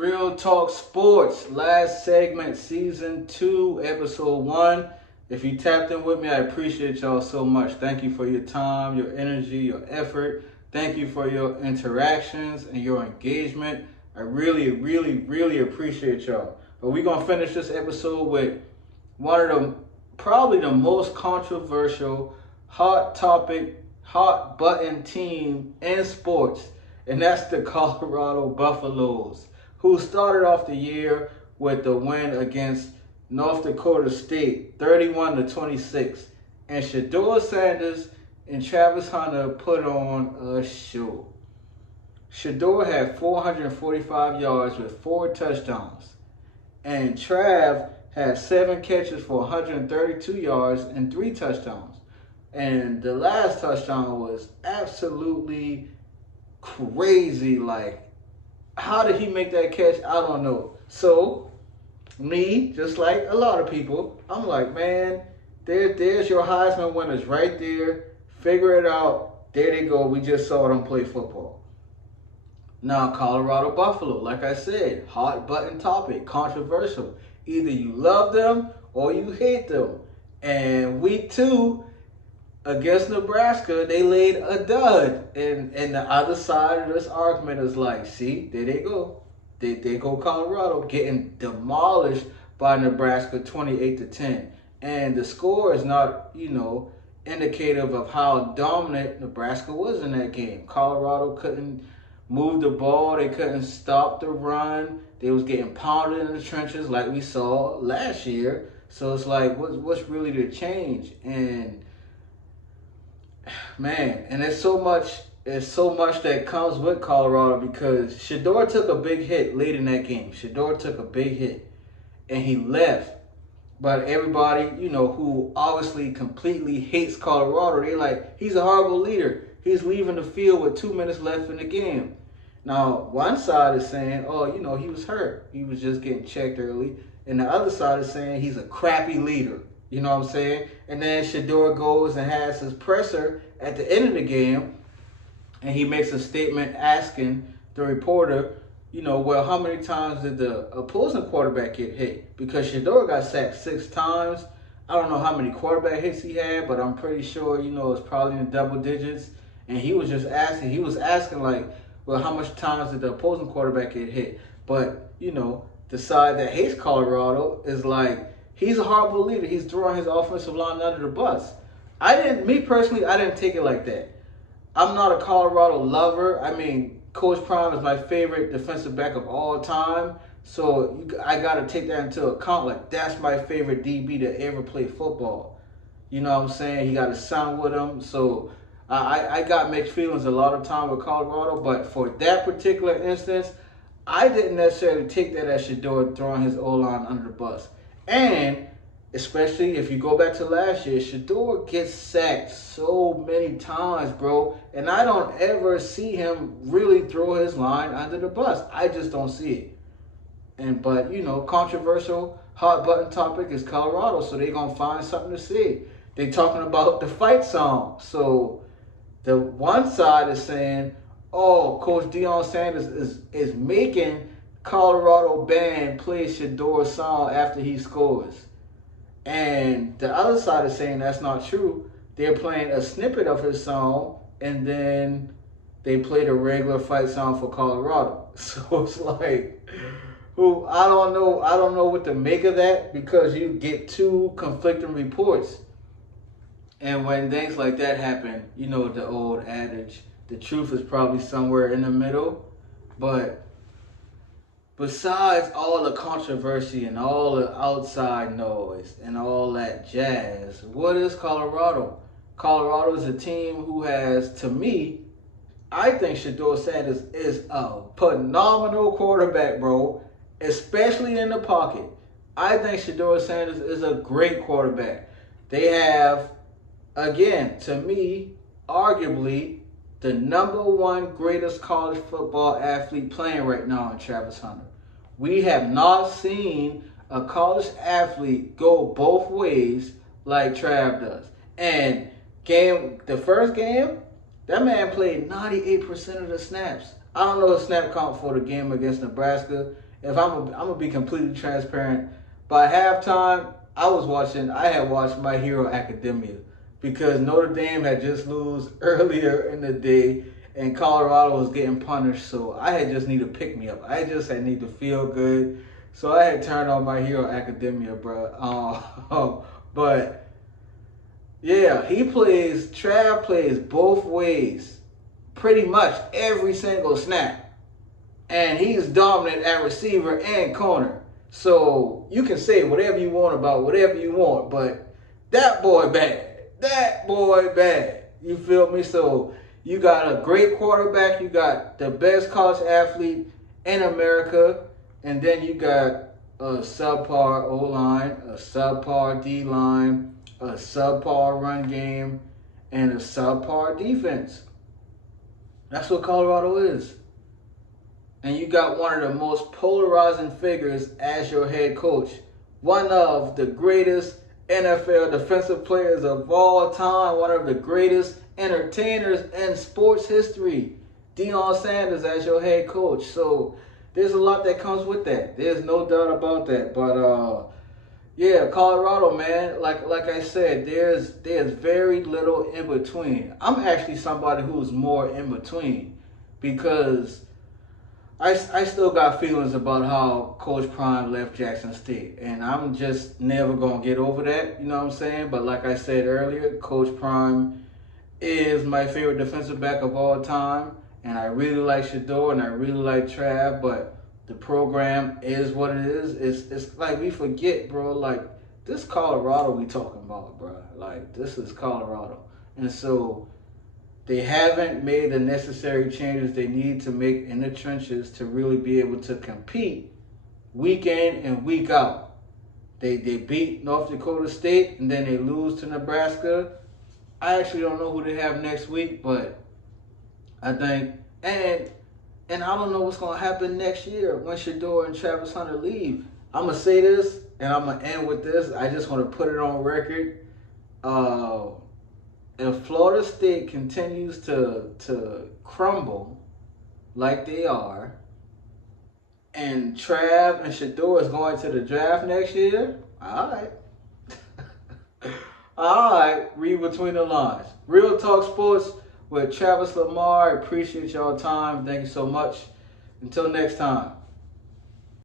Real Talk Sports, last segment, season 2, episode 1. If you tapped in with me, I appreciate y'all so much. Thank you for your time, your energy, your effort. Thank you for your interactions and your engagement. I really appreciate y'all. But we're going to finish this episode with one of the probably the most controversial, hot topic, hot button team in sports, and that's the Colorado Buffaloes, who started off the year with the win against North Dakota State, 31-26, and Shedeur Sanders and Travis Hunter put on a show. Shedeur had 445 yards with 4 touchdowns, and Trav had 7 catches for 132 yards and 3 touchdowns. And the last touchdown was absolutely crazy. Like, how did he make that catch? I don't know. So, me, just like a lot of people, I'm like, man, there's your Heisman winners right there. Figure it out. There they go. We just saw them play football. Now, Colorado Buffalo, like I said, hot button topic, controversial. Either you love them or you hate them. And week 2 against Nebraska, they laid a dud. And the other side of this argument is like, see, there they go. They go Colorado getting demolished by Nebraska 28-10. And the score is not, indicative of how dominant Nebraska was in that game. Colorado couldn't move the ball. They couldn't stop the run. They was getting pounded in the trenches like we saw last year. So it's like, what's really the change? And man, and it's so much that comes with Colorado because Shedeur took a big hit late in that game. Shedeur took a big hit, and he left. But everybody, who obviously completely hates Colorado, they like, he's a horrible leader. He's leaving the field with 2 minutes left in the game. Now, one side is saying, he was hurt. He was just getting checked early. And the other side is saying he's a crappy leader. You know what I'm saying? And then Shedeur goes and has his presser at the end of the game, and he makes a statement asking the reporter, well, how many times did the opposing quarterback get hit? Because Shedeur got sacked 6 times. I don't know how many quarterback hits he had, but I'm pretty sure, it's probably in double digits. And he was asking like, well, how much times did the opposing quarterback get hit? But, the side that hates Colorado is like, he's a horrible leader. He's throwing his offensive line under the bus. Me personally, I didn't take it like that. I'm not a Colorado lover. I mean, Coach Prime is my favorite defensive back of all time. So I got to take that into account. Like, that's my favorite DB to ever play football. You know what I'm saying? He got a son with him. So I got mixed feelings a lot of time with Colorado. But for that particular instance, I didn't necessarily take that as Shedeur throwing his O-line under the bus. And especially if you go back to last year, Shedeur gets sacked so many times, bro. And I don't ever see him really throw his line under the bus. I just don't see it. But controversial, hot button topic is Colorado, so they're going to find something to say. They're talking about the fight song. So the one side is saying, Coach Deion Sanders is making Colorado band play Shedeur's song after he scores. And the other side is saying that's not true. They're playing a snippet of his song, and then they play the regular fight song for Colorado. So it's like, I don't know what to make of that, because you get 2 conflicting reports. And when things like that happen, the old adage, the truth is probably somewhere in the middle. But besides all the controversy and all the outside noise and all that jazz, what is Colorado? Colorado is a team who has, to me, I think Shedeur Sanders is a phenomenal quarterback, bro, especially in the pocket. I think Shedeur Sanders is a great quarterback. They have, again, to me, arguably, the number 1 greatest college football athlete playing right now in Travis Hunter. We have not seen a college athlete go both ways like Trav does. And the first game, that man played 98% of the snaps. I don't know the snap count for the game against Nebraska. I'm gonna be completely transparent. By halftime, I had watched My Hero Academia because Notre Dame had just lose earlier in the day and Colorado was getting punished. So I had just need to pick me up. I just had need to feel good. So I had turned on My Hero Academia, bro. But yeah, Trav plays both ways pretty much every single snap. And he's dominant at receiver and corner. So you can say whatever you want about whatever you want, but that boy bad. That boy bad. You feel me? So you got a great quarterback. You got the best college athlete in America. And then you got a subpar O-line, a subpar D-line, a subpar run game, and a subpar defense. That's what Colorado is. And you got one of the most polarizing figures as your head coach. One of the greatest NFL defensive players of all time. One of the greatest entertainers in sports history. Deion Sanders as your head coach. So there's a lot that comes with that. There's no doubt about that. But yeah, Colorado, man, like I said, there's very little in between. I'm actually somebody who's more in between because I still got feelings about how Coach Prime left Jackson State, and I'm just never going to get over that, you know what I'm saying? But like I said earlier, Coach Prime is my favorite defensive back of all time, and I really like Shedeur, and I really like Trav, but the program is what it is. It's like we forget, bro, like, this Colorado we talking about, bro. Like, this is Colorado. And so they haven't made the necessary changes they need to make in the trenches to really be able to compete week in and week out. They beat North Dakota State and then they lose to Nebraska. I actually don't know who they have next week, but I think and I don't know what's gonna happen next year when Shedeur and Travis Hunter leave. I'm gonna say this and I'm gonna end with this. I just want to put it on record. If Florida State continues to crumble like they are, and Trav and Shedeur is going to the draft next year, all right. All right, read between the lines. Real Talk Sports with Travis Lamar. I appreciate y'all time. Thank you so much. Until next time.